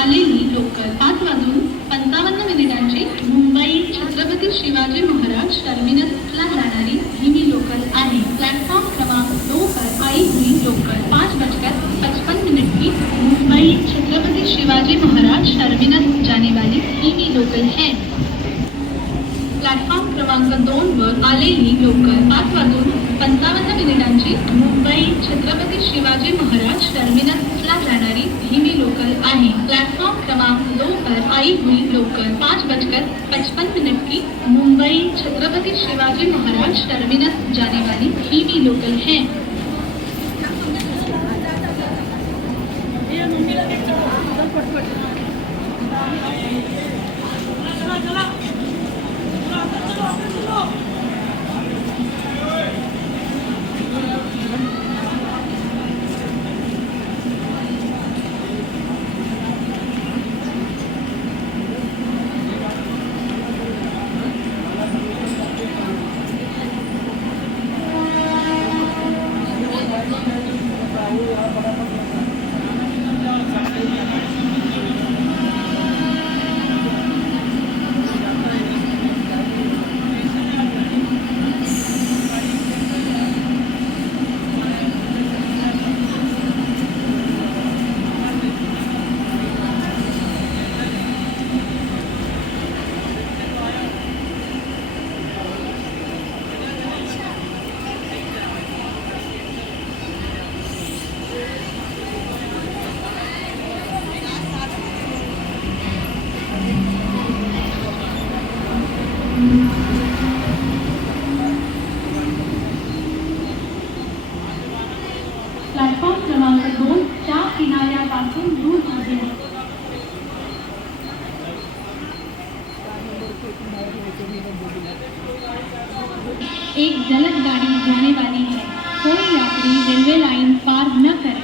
आलेली लोकल 5:55 मुंबई छत्रपती शिवाजी महाराज टर्मिनसला जाणारी ही लोकल आहे। प्लॅटफॉर्म क्रमांक 2 पर आई हुई लोकल 5:55 की मुंबई छत्रपति शिवाजी महाराज टर्मिनस जाने वाली ही लोकल है। प्लॅटफॉर्म क्रमांक 2 वर आलेली लोकल 5:55 मुंबई छत्रपती शिवाजी महाराज टर्मिनसला जाणारी ही लोकल आहे। प्लॅटफॉर्म क्रमांक 2 पर आई हुई लोकल 5:55 की मुंबई छत्रपति शिवाजी महाराज टर्मिनस जाने वाली ही लोकल है। प्लॅटफॉर्म क्रमांक 2 च्या किनाऱ्यापासून दूर आहे। एक जलद गाड़ी जाने वाली है, कोई यात्री रेलवे लाइन पार न करे।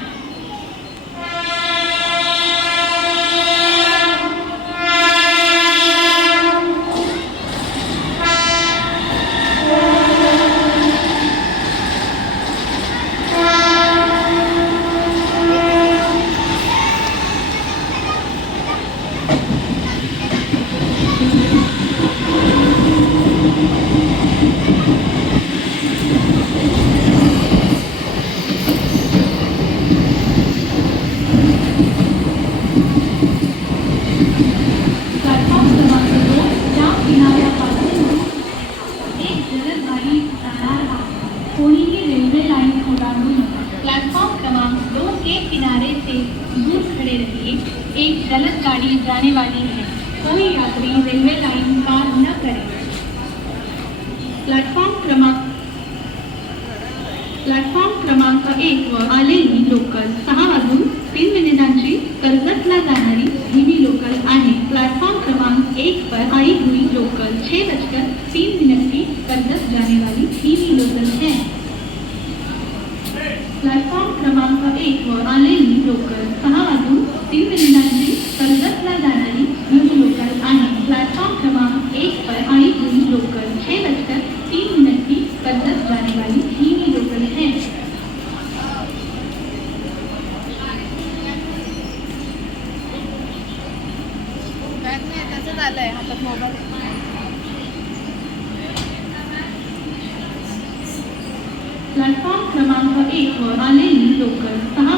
प्लेटफॉर्म क्रमांक 2 के किनारे से दूर खड़े रहिए, एक जलद गाड़ी जाने वाली है, कोई यात्री रेलवे लाइन पार न करे। प्लॅटफॉर्म क्रमांक 1 वर आलेली लोकल 6:03 कर्जतला जाणारी ही लोकल आहे। प्लॅटफॉर्म क्रमांक 1 पर आई हुई लोकल 6:03 की कर्जत जाने वाली ही लोकल है। प्लॅटफॉर्म क्रमांक 1 वर आलेली लोकल 6:03 कर्जतला जाणारी ही लोकल आहे। प्लॅटफॉर्म क्रमांक 1 पर आई हुई लोकल 6:03 की कर्जत जाने वाली ही लोकल है। प्लॅटफॉर्म क्रमांक 1 वर आलेली लोकल 6